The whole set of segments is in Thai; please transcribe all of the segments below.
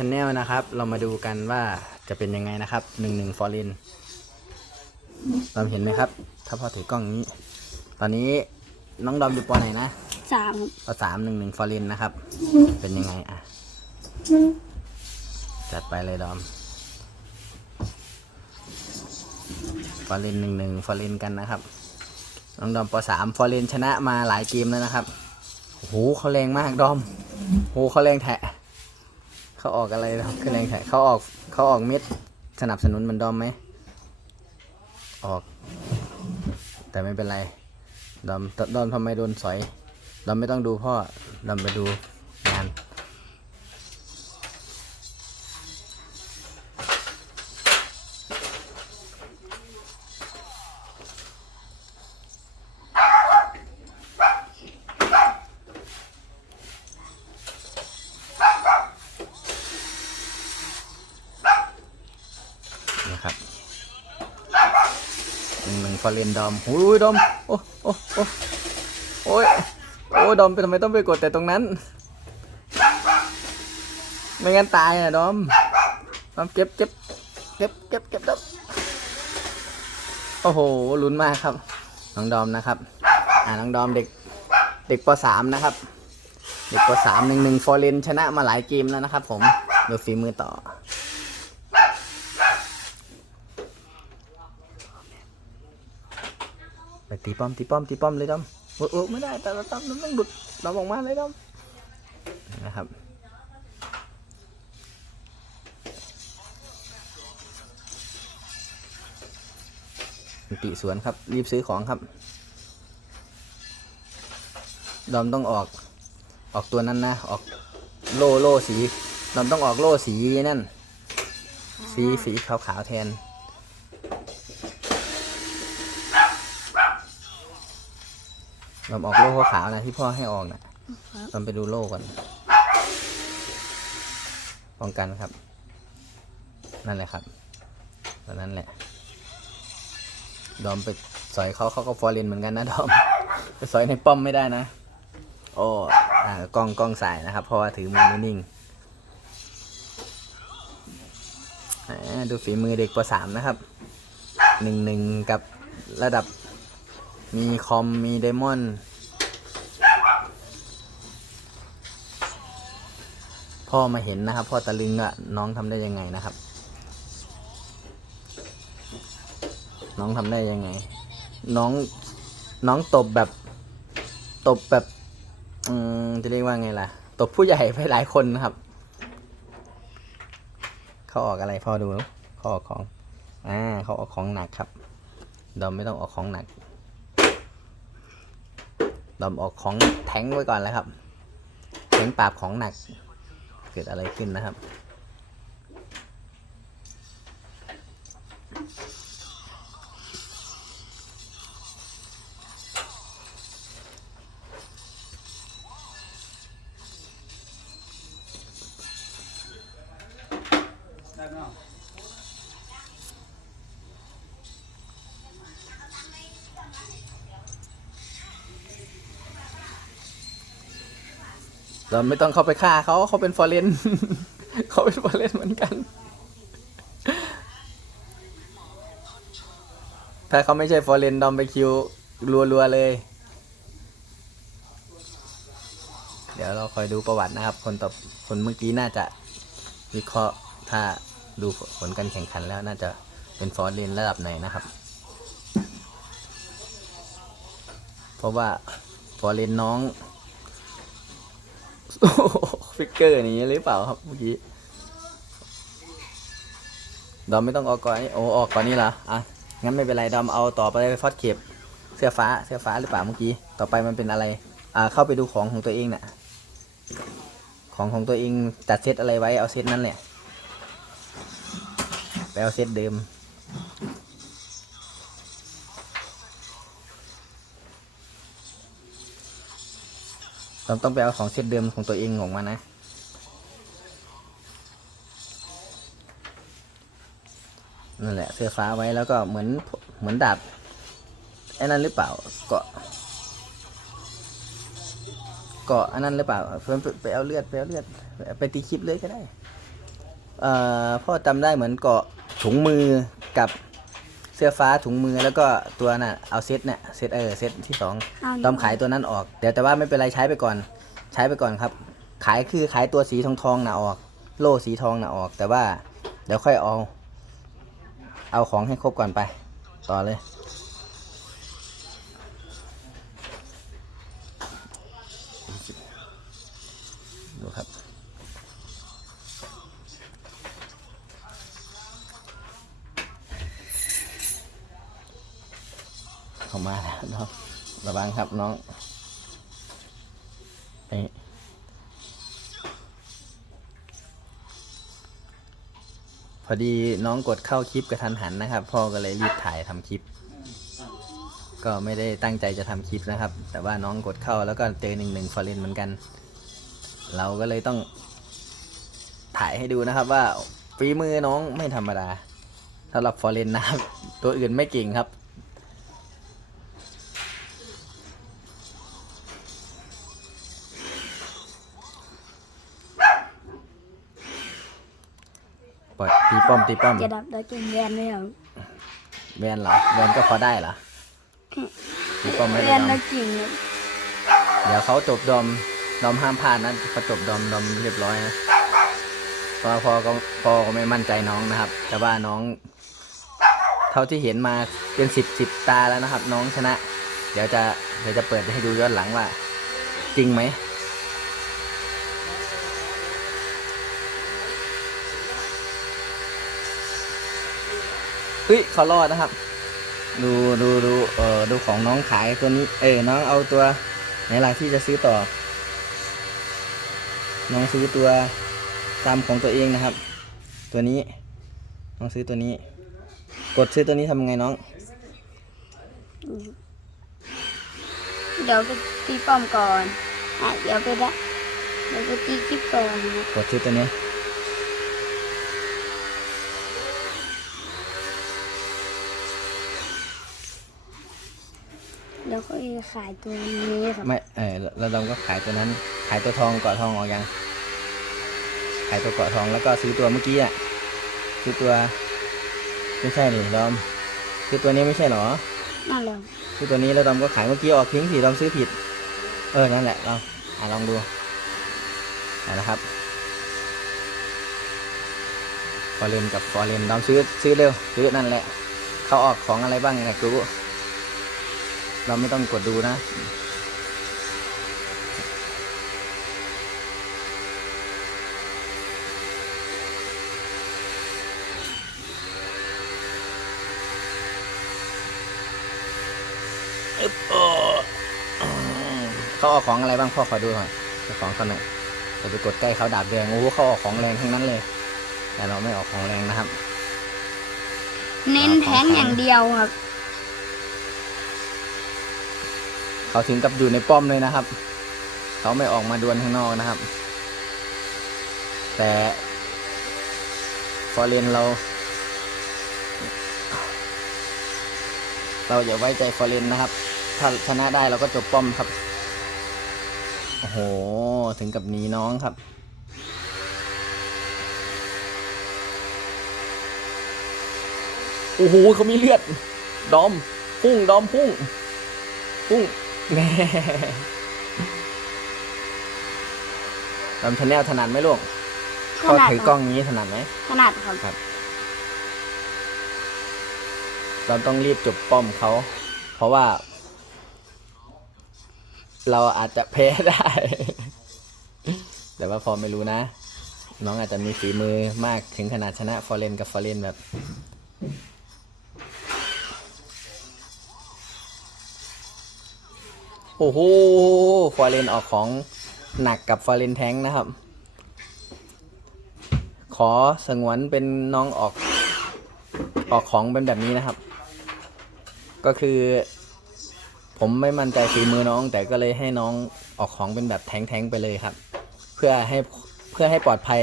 ชแนลนะครับ เรามาดูกันว่าจะเป็นยังไงนะครับหนึ่งหนึ่งฟอร์เรนเราเห็นไหมครับ ถ้าพ่อถือกล้องนี้ ตอนนี้น้องดอมอยู่ปอไหนนะสามปอสามหนึ่งหนึ่งฟอร์เรนนะครับ เป็นยังไงอะ จัดไปเลยดอมฟอร์เรนหนึ่งหนึ่งฟอร์เรนกันนะครับ น้องดอมปสามฟอร์เรนชนะมาหลายเกมแล้วนะครับโอ้โหเขาแรงมากดอมโอ้โหเขาแรงแทะ เขาออกอะไรครับคือแรงแทะเขาออกเขาออกเม็ดสนับสนุนเหมันดอมไหม ออก แต่ไม่เป็นไร ดอมดอมทำไมโดนสอย ดอมไม่ต้องดูพ่อ ดอมไปดูงาน หนึ่งฟอเรนดอมหูยดอม โอ้โอ้โอ้โอ้ยโอ้ยดอมทำไมต้องไปกดแต่ตรงนั้น ไม่งั้นตายอะดอมดอมเก็บเก็บเก็บเก็บเก็บดอมโอ้โหลุ้นมากครับ น้องดอมนะครับ อ่าน้องดอมเด็กเด็กปสามนะครับ เด็กปสามหนึ่งหนึ่งฟอร์เรนชนะมาหลายเกมแล้วนะครับผมดูฝีมือต่อ ไปตีป้อมตีป้อมตีป้อมเลยดอมโอ้โอ้ไม่ได้แต่เราต้องต้องหลุดเราออกมาเลยดอมนะครับติสวนครับ รีบซื้อของครับ ดอมต้องออก ออกตัวนั้นนะ ออกโล่โล่สี ดอมต้องออกโล่สีนั่น สีสีขาวๆแทน เราออกโล่ขาวๆนะที่พ่อให้ออกนะเราไปดูโล่ก่อนป้องกันครับ นั่นแหละครับตอนนั้นแหละ ดอมไปสอยเขาเขาก็ฟอร์เรนเหมือนกันนะดอมไปสอยในป้อมไม่ได้นะ โอ้อ่ากล้องกล้องสายนะครับ เพราะว่าถือมือไม่นิ่งอ่าดูฝีมือเด็กปสามนะครับหนึ่งหนึ่งกับระดับ มีคอม มีไดมอนด์พ่อมาเห็นนะครับ พ่อตะลึงอะน้องทำได้ยังไงนะครับ น้องทำได้ยังไง น้องน้องตบแบบ ตบแบบอืมจะเรียกว่าไงล่ะ ตบผู้ใหญ่ไปหลายคนนะครับ เขาออกอะไรพ่อดูเขาออกของ อ่าเขาออกของหนักครับเราไม่ต้องออกของหนัก ดอมออกของแทงไว้ก่อนแล้วครับแทงปราบของหนักเกิดอะไรขึ้นนะครับ เราไม่ต้องเข้าไปฆ่าเขาเขาเป็นฟอร์เรนเขาเป็นฟอร์เรนเหมือนกัน ถ้าเขาไม่ใช่ฟอร์เรนดอมไปคิวรัวๆเลย เดี๋ยวเราคอยดูประวัตินะครับ คนต่อคนเมื่อกี้น่าจะวิเคราะห์ถ้าดูผลการแข่งขันแล้วน่าจะเป็นฟอร์เรนระดับไหนนะครับ เพราะว่าฟอร์เรนน้อง โอ้โหฟิกเกอร์นี้หรือเปล่าครับเมื่อกี้ดอมไม่ต้องออกก่อนนี่โอ้ออกก่อนนี่เหรออะงั้นไม่เป็นไรดอมเอาต่อไปฟอดเข็บเสื้อฟ้าเสื้อฟ้าหรือเปล่าเมื่อกี้ต่อไปมันเป็นอะไร อ่าเข้าไปดูของของตัวเองน่ะ ของของตัวเองจัดเซตอะไรไว้เอาเซตนั้นแหละไปเอาเซตเดิม เราต้องไปเอาของเซตเดิมของตัวเองออกมานะ นั่นแหละเสื้อฟ้าไว้แล้วก็เหมือนเหมือนดาบไอ้นั่นหรือเปล่าเกาะเกาะอันนั้นหรือเปล่าเพิ่มไปเอาเลือดไปเอาเลือดไปตีคลิปเลยก็ได้ เอ่อพ่อจำได้เหมือนเกาะถุงมือกับ สื้อฟ้าถุงมือแล้วก็ตัวน่ะเอาเซตเนี่ยเซตเออเซตที่สองเอาดอมขายตัวนั้นออกเดี๋ยวแต่ว่าไม่เป็นไรใช้ไปก่อน ใช้ไปก่อนครับ ขายคือขายตัวสีทองทองๆน่ะออก โล่สีทองน่ะออก แต่ว่าเดี๋ยวค่อยเอา เอาของให้ครบก่อนไป ต่อเลย มาแล้วเนาะระวังครับน้องนี่พอดีน้องกดเข้าคลิปกระทันหันนะครับ พ่อก็เลยรีบถ่ายทำคลิป ก็ไม่ได้ตั้งใจจะทำคลิปนะครับ แต่ว่าน้องกดเข้าแล้วก็เจอหนึ่งหนึ่งฟอร์เรนเหมือนกัน เราก็เลยต้อง ถ่ายให้ดูนะครับว่าฝีมือน้องไม่ธรรมดาสำหรับฟอร์เรนนะครับ ตัวอื่นไม่เก่งครับ ปล่อยตีป้อมตีป้อมจะดับได้เกมแวนเลยครับแวนเหรอแวนก็พอได้เหรอตีป้อมไม่แวได้นดอได้มจริงครับเดี๋ยวเขาจบดอมดอมห้ามพลาดนะเขาจบดอมดอมเรียบร้อยนะพอพอก็พอก็ไม่มั่นใจน้องนะครับ แต่ว่าน้อง เท่าที่เห็นมาเป็นสิบสิบตาแล้วนะครับ น้องชนะ เดี๋ยวจะเดี๋ยวจะเปิดให้ดูย้อนหลังว่า จริงไหม ฮ้ยเขารอดนะครับ ดูดูดูเออดูของน้องขายตัวนี้ เออน้องเอาตัวไหนล่ะที่จะซื้อต่อ น้องซื้อตัวตามของตัวเองนะครับ ตัวนี้ น้องซื้อตัวนี้ กดซื้อตัวนี้ทำไงน้อง เดี๋ยวไปตีป้อมก่อนอะเดี๋ยวไปละเดี๋ยวไปตีคลิปก่อนนะครับกดซื้อตัวนี้ เดี๋ยวก็จะขายตัวนี้ครับไม่เออแล้วเราก็ขายตัวนั้น ขายตัวทองเกาะทองออกยัง ขายตัวเกาะทองแล้วก็ซื้อตัวเมื่อกี้อะซื้อตัว ไม่ใช่นี่ดอมซื้อตัวนี้ไม่ใช่เหรอนั่นแหละซื้อตัวนี้แล้วดอมก็ขายเมื่อกี้ออกทิ้งผิดดอมซื้อผิด เออนั่นแหละเราอะลองดูเอาละครับฟอร์เรนกับฟอร์เรนดอมซื้อซื้อเร็วซื้อนั่นแหละเขาออกของอะไรบ้างอยากรู้ เราไม่ต้องกดดูนะอึ๊บโอ้เขาเอาของอะไรบ้างพ่อขอดูหน่อยเอาของเขาหน่อยจะไปกดใกล้เขาดาบแดงโอ้โหเขาเอาของแรงทั้งนั้นเลย แต่เราไม่ออกของแรงนะครับ เน้นแทงอย่างเดียวครับ เขาถึงกับอยู่ในป้อมเลยนะครับ เขาไม่ออกมาดวลข้างนอกนะครับ แต่ฟอเรนเรา เราอย่าไว้ใจฟอเรนนะครับ ถ้าชนะได้เราก็จบป้อมครับ โอ้โห ถึงกับหนีน้องครับโอ้โหเขามีเลือด ดอม พุ่ง ดอม พุ่ง พุ่ง แน่ดอมชาแนลถนัดไหมลูกขพอนาดถือกล้องอย่างนี้ถนัดไหมขนาดครับครับ เราต้องรีบจบป้อมเขา เพราะว่า เราอาจจะแพ้ได้ แต่ว่าพอไม่รู้นะ น้องอาจจะมีฝีมือมากถึงขนาดชนะฟอร์เรนกับฟอร์เรนแบบ โอ้โหฟอร์เรนออกของหนักกับฟอร์เรนแทงนะครับ ขอสงวนเป็นน้องออกออกของเป็นแบบนี้นะครับ ก็คือ ผมไม่มั่นใจฝีมือน้อง แต่ก็เลยให้น้องออกของเป็นแบบแทงๆไปเลยครับ เพื่อให้เพื่อให้ปลอดภัย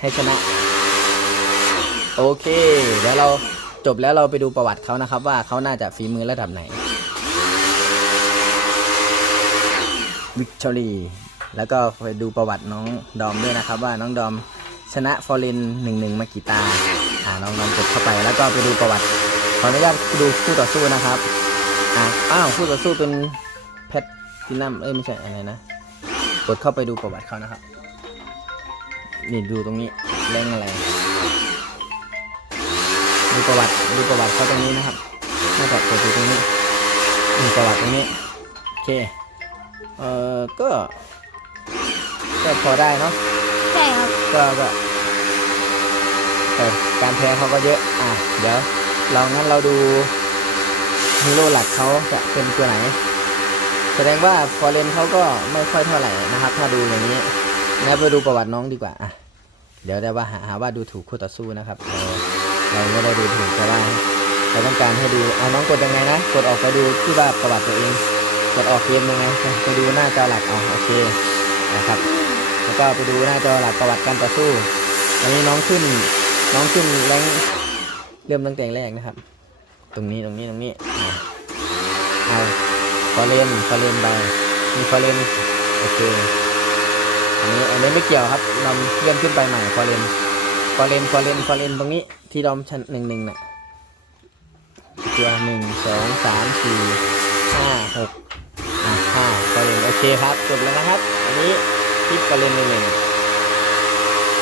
ให้ชนะ โอเคเดี๋ยวเราจบแล้วเราไปดูประวัติเขานะครับ ว่าเขาน่าจะฝีมือระดับไหน วิกตอรีแล้วก็ไปดูประวัติน้องดอมด้วยนะครับ ว่าน้องดอมชนะฟอร์เรนหนึ่งหนึ่งมากี่ตาอ่าลองลองกดเข้าไปแล้วก็ไปดูประวัติขออนุญาตดูคู่ต่อสู้นะครับอ่าอ้าวคู่ต่อสู้เป็นแพทตินัมเอ้ยไม่ใช่อะไรนะกดเข้าไปดูประวัติเขานะครับนี่ดูตรงนี้แรงอะไรดูประวัติดูประวัติเขาตรงนี้นะครับน่าจะกดดูตรงนี้มีประวัติตรงนี้โอเค เอ่อก็ ก็พอได้เนาะใช่ครับ ก็ก็แต่การแพ้เขาก็เยอะ อะ เดี๋ยว เรางั้นเราดูฮีโร่หลักเขาจะเป็นตัวไหน แสดงว่าฟอร์เรนเขาก็ไม่ค่อยเท่าไหร่นะครับ ถ้าดูอย่างนี้งั้นไปดูประวัติน้องดีกว่า อะ เดี๋ยวได้ว่าหาหาว่าดูถูกคู่ต่อสู้นะครับ เราเราไม่ได้ดูถูกแต่ว่าเราต้องการให้ดูอะน้องกดยังไงนะ กดออกไปดูที่ว่าประวัติตัวเอง กดออกเกมยังไงไปดูหน้าจอหลักอ๋อโอเคนะครับ แล้วก็ไปดูหน้าจอหลักประวัติการต่อสู้อันนี้น้องขึ้นน้องขึ้นแรงเริ่มตั้งแต่แรกนะครับ ตรงนี้ตรงนี้ตรงนี้เอาฟอเรนฟอเรนไปมีฟอเรนโอเคอันนี้อันนี้ไม่เกี่ยวครับเราเลื่อนขึ้นไปใหม่ฟอเรนฟอเรนฟอเรนฟอเรนตรงนี้ที่ดอมชั้นหนึ่งหนึ่งน่ะตัวหนึ่งสองสามสี่ ห้าหกห้าประเรนโอเคครับ จบแล้วนะครับ อันนี้คลิปประเด็นหนึ่ง